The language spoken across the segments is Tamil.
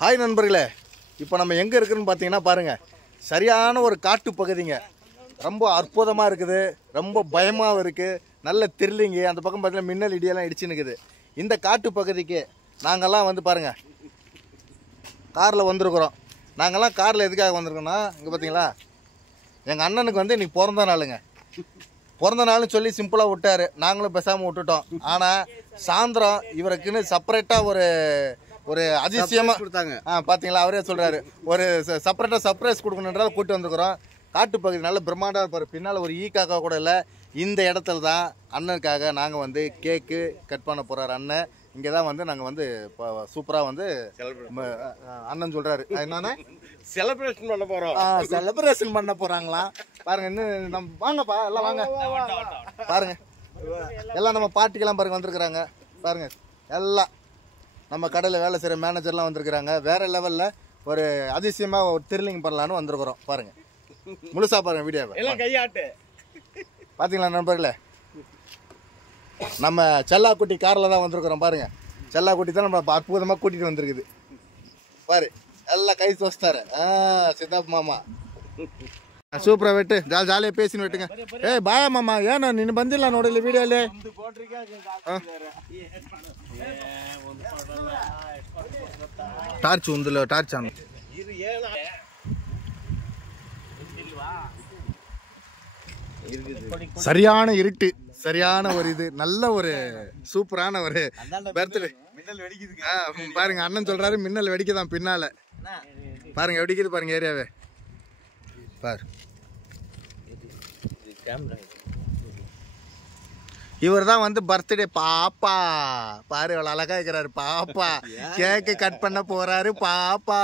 ஹாய் நண்பர்களே, இப்போ நம்ம எங்கே இருக்குதுன்னு பார்த்தீங்கன்னா பாருங்கள், சரியான ஒரு காட்டு பகுதிங்க. ரொம்ப அற்புதமாக இருக்குது, ரொம்ப பயமாகவும் இருக்குது, நல்ல த்ரில்லிங்கு. அந்த பக்கம் பார்த்தீங்கன்னா மின்னல் இடியெல்லாம் இடிச்சுன்னு இருக்குது. இந்த காட்டு பகுதிக்கு நாங்கள்லாம் வந்து பாருங்கள் காரில் வந்திருக்குறோம். நாங்கள்லாம் காரில் எதுக்காக வந்திருக்கோன்னா, இங்கே பார்த்தீங்களா எங்கள் அண்ணனுக்கு வந்து இன்றைக்கி பிறந்த நாளுங்க. பிறந்த நாள்னு சொல்லி சிம்பிளாக விட்டார், நாங்களும் பேசாமல் விட்டுட்டோம். ஆனால் சாயந்தரம் இவருக்குன்னு செப்பரேட்டாக ஒரு அதிசயமாக கொடுத்தாங்க. பார்த்தீங்களா, அவரே சொல்கிறாரு, ஒரு செப்பரேட்டாக சர்ப்ரைஸ் கொடுக்கணுன்றதை கூப்பிட்டு வந்துருக்குறோம். காட்டு பகுதி நல்ல பிரம்மாண்டமாக இருப்பார். பின்னால் ஒரு காக்கா கூட இல்லை. இந்த இடத்துல தான் அண்ணனுக்காக நாங்கள் வந்து கேக்கு கட் பண்ண போகிறார் அண்ணன். இங்கே தான் வந்து நாங்கள் வந்து இப்போ சூப்பராக வந்து அண்ணன் சொல்கிறாரு என்னன்னா செலிப்ரேஷன் பண்ண போகிறோம். செலிப்ரேஷன் பண்ண போகிறாங்களா பாருங்கள். இன்னும் நம்ம வாங்கப்பா, எல்லாம் வாங்க பாருங்கள். எல்லாம் நம்ம பாட்டிக்கெல்லாம் பாருங்கள் வந்திருக்கிறாங்க. பாருங்கள், எல்லாம் நம்ம கடையில் வேலை செய்கிற மேனேஜர்லாம் வந்திருக்கிறாங்க. வேறு லெவலில் ஒரு அதிசயமாக ஒரு த்ரில்லிங் பண்ணலான்னு வந்திருக்கிறோம். பாருங்கள், முழுசாக பாருங்கள் வீடியோவை. எல்லாம் கையாட்டு பார்த்தீங்களா நண்பர்களே, நம்ம செல்லாக்குட்டி காரில் தான் வந்திருக்கிறோம். பாருங்கள், செல்லாக்குட்டி தான் நம்ம அற்புதமாக கூட்டிகிட்டு வந்திருக்குது. பாரு, எல்லாம் கை தோஸ்தாரு. சித்தாப் மாமா சூப்பராக வெட்டு, ஜாலியாக பேசின்னு வெட்டுங்க. ஏய் பாயா மாமா, ஏன்னா நீ ಬಂದಿಲ್ಲ ನೋಡಿಲ್ಲ ವಿಡಿಯೋಲಿ. ಟಾರ್ಚ್ ಒಂದಿಲ್ಲ, ಟಾರ್ಚ್ ಆನ್. சரியான இருட்டு, சரியான ஒரு இது, நல்ல ஒரு சூப்பரான ஒரு பர்த்டே. பாருங்க, அண்ணன் சொல்றாரு மின்னல் வெடிக்குதான் பின்னால. பாருங்க வெடிக்குது பாருங்க ஏரியாவே. பாரு, இவர் தான் வந்து பர்த்டே பாப்பா. பாரு எவ்வளவு அழகா இருக்கிறாரு பாப்பா. கேக்கு கட் பண்ண போறாரு பாப்பா.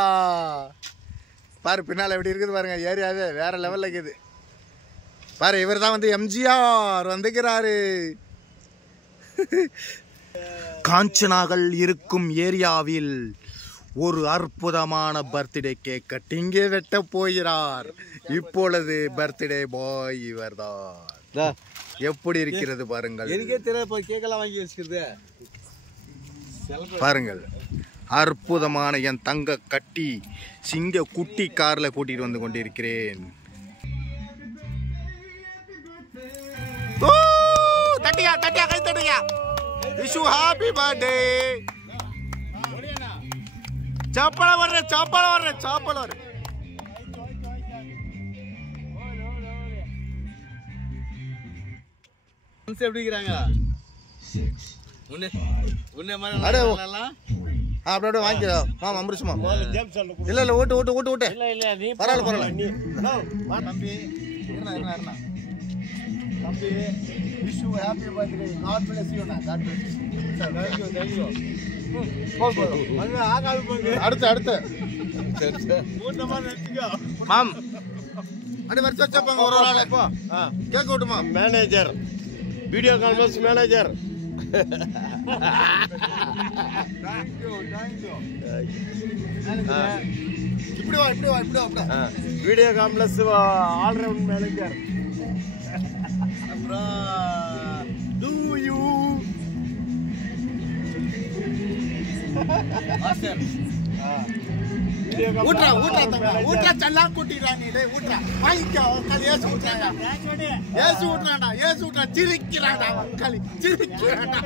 பாரு பின்னால எப்படி இருக்குது பாருங்க, ஏரியாவே வேற லெவல்ல இருக்குது. பாரு, இவர் தான் வந்து எம்ஜிஆர் வந்துக்கிறாரு. காஞ்சனாகள் இருக்கும் ஏரியாவில் ஒரு அற்புதமான பர்த்டே கேக் கட்டிங்கே வெட்ட போகிறார். இப்பொழுது பர்த்டே பாய் இவர் தான். எப்படி இருக்கிறது பாருங்கள். எனக்கே தெரியல, போய் கேக்கெல்லாம் வாங்கி வச்சுக்கிறது பாருங்கள். அற்புதமான என் தங்க கட்டி சிங்க குட்டி கார்ல கூட்டிட்டு வந்து கொண்டிருக்கிறேன். தட்டியா தட்டியா கை தட்டியா. Vishu happy birthday. சாப்பாட வர்ற சாப்பாட வர்ற சாப்பாட வர்ற. எப்படி இருக்கிறாங்க உன்னை மாதிரி அப்படியே வாங்கிக்கிறா மாமா அம்பரிசுமா. இல்ல இல்ல ஓட்டு ஓட்டு ஓட்டு ஓட்டு பரவாயில்ல பரவாயில்ல. தம்பி தம்பி Vishu happy birthday. God bless you. God bless you. Thank you. அடுத்து அடுத்து மாம் அப்படி வரிசை வச்சாப்பாங்க ஒரு ஆள். கேட்க விட்டுமா மேனேஜர், வீடியோ கான்ஃபரன்ஸ் மேனேஜர். இப்படி வா இப்படி வா இப்படி வா. Video complex all round manager. Do you master ஊட்றா ஊட்றா தங்க ஊட்றா சல்லா குட்டிடா நீ. டேய் ஊட்றா வாங்கிக்கோ. கல் ஏசு ஊட்றாடா, ஏசு ஊட்றாடா, ஏசு ஊட்றா. சிரிக்கிறாடா கல் சிரிக்கிறாடா.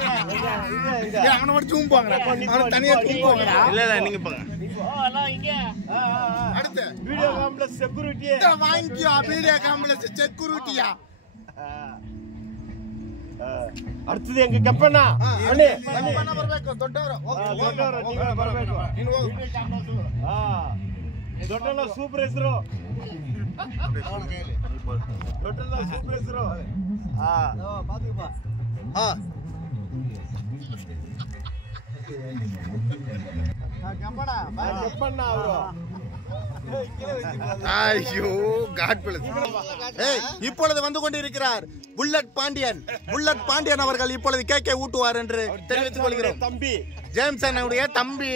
ஏய் அவன வர ஜூம்புவாங்கடா, அவன தனியா ஜூம்புவாங்கடா. இல்ல இல்ல நீங்க போங்க. அடுத்து வீடியோ காம்ப்ளெக்ஸ் செக்யூரிட்டி. வாங்கிக்கோ. வீடியோ காம்ப்ளெக்ஸ் செக்யூரிட்டியா. அடுத்து எங்க கப்பனா அண்ணே ಕಪ್ಪನ ಬರಬೇಕು. ದೊಡ್ಡವರು ದೊಡ್ಡವರು ನೀವು ಬರಬೇಕು. ನೀನು ಹೋಗು. ದೊಡ್ಡಲ್ಲ ಸೂಪರ್ ಹೆಸರು. ದೊಡ್ಡಲ್ಲ ಸೂಪರ್ ಹೆಸರು. ಕಪ್ಪಣ್ಣ ಅವರು. ஐயோ காட் பிளஸ். ஏய் இப்பொழுது வந்து கொண்டிருக்கிறார் புல்லட் பாண்டியன். புல்லட் பாண்டியன் அவர்கள் இப்பொழுது கேக்கை ஊட்டுவார் என்று தெரிவித்துக் கொள்கிறோம். தம்பி ஜேம்சனுடைய தம்பி,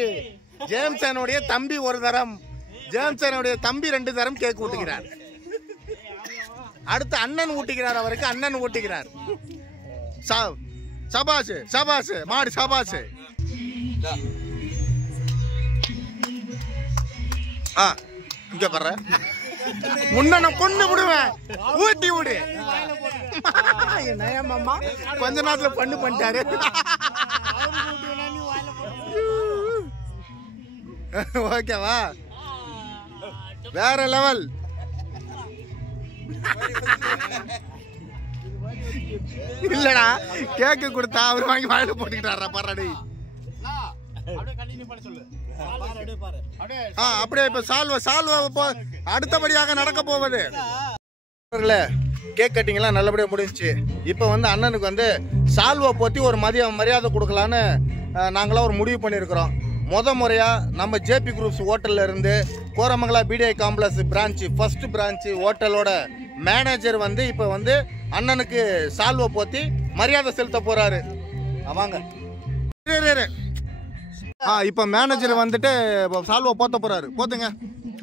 ஜேம்சனுடைய தம்பி ஒரு தரம், ஜேம்சனுடைய தம்பி 2 தரம் கேக் ஊட்டுகிறார். அடுத்து அண்ணன் ஊட்டுகிறார், அவருக்கு அண்ணன் ஊட்டுகிறார். சபாஷ் சபாஷ் மாடு சபாஷ். இங்க பாரு முன்ன கொண்டு விடுவேன் ஊட்டி விடு கொஞ்ச நேரத்துல பண்ணிட்டாரு ஓகேவா வேற லெவல் இல்லடா கேக்கு கொடுத்தா அவர் வாங்கி வாயில போட்டுக்கிட்டாரா பாராடி அப்படியே இப்ப சால்வ அடுத்தபடியாக நடக்க போவது கேக் கட்டிங் எல்லாம் நல்லபடியா முடிஞ்சுச்சு. இப்ப வந்து அண்ணனுக்கு வந்து சால்வ போத்தி ஒரு மரியாதை கொடுக்கலான்னு நாங்களாம் ஒரு முடிவு பண்ணியிருக்கிறோம். முறையா நம்ம ஜேபி குரூப்ஸ் ஹோட்டல்ல இருந்து Koramangala PTI complex branch first branch ஹோட்டலோட மேனேஜர் வந்து இப்ப வந்து அண்ணனுக்கு சால்வ போத்தி மரியாதை செலுத்த போறாரு. வாங்க. இப்ப மேனேஜர் வந்துட்டு சால்வ போத்த போறாரு. போத்துங்க.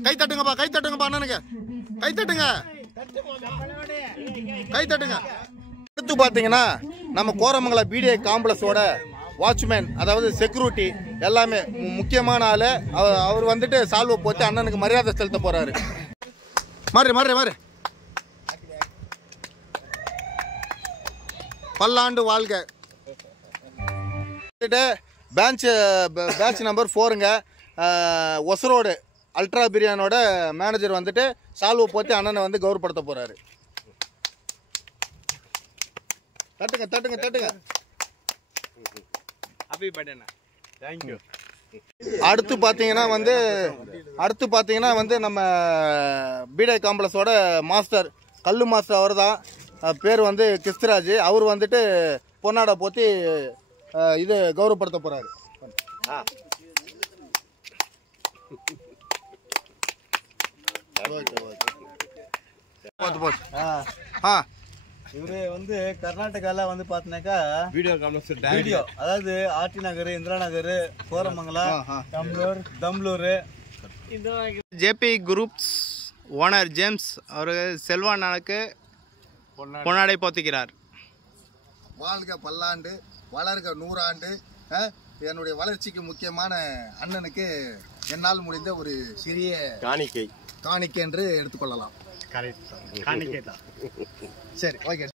கை தட்டுங்கப்பா அண்ணனுக்கு. கை தட்டுங்க. அடுத்து பாத்தீங்கன்னா நம்ம கோரமங்கலா பிடிஐ காம்ப்ளெக்ஸோட வாட்ச்மேன் அதாவது செக்யூரிட்டி எல்லாமே முக்கியமான ஆளு. அவர் வந்துட்டு சால்வ போட்டு அண்ணனுக்கு மரியாதை செலுத்த போறாரு. மாறு பல்லாண்டு வாழ்க. பேட்ச் நம்பர் 4ங்க ஒசரோடு அல்ட்ரா பிரியாணியோட மேனேஜர் வந்துட்டு சால்வ போட்டு அண்ணனை வந்து கௌரவப்படுத்த போறாரு. தட்டுங்க. அடுத்து பாத்தீங்கன்னா வந்து நம்ம பிடிஐ காம்ப்ளெக்ஸோட மாஸ்டர் கல்லு மாஸ்டர் அவர் தான். பேர் வந்து கிறிஸ்தராஜ். அவர் வந்துட்டு பொன்னாடை போத்தி இது கௌரவப்படுத்த போறாரு. இவரு வந்து கர்நாடகால வந்து பாத்தீங்கன்னாக்கா வீடியோ அதாவது RT Nagar, Indira Nagar, Koramangala, Domlur JP groups owner James அவர் செல்வானுக்கு பொன்னாடை போத்துகிறார். வாழ்க பல்லாண்டு, வளர்க 100 ஆண்டு. என்னுடைய வளர்ச்சிக்கு முக்கியமான அண்ணனுக்கு என்னால் முடிந்த ஒரு சிறிய காணிக்கை என்று எடுத்துக்கொள்ளலாம். சரி, ஓகே.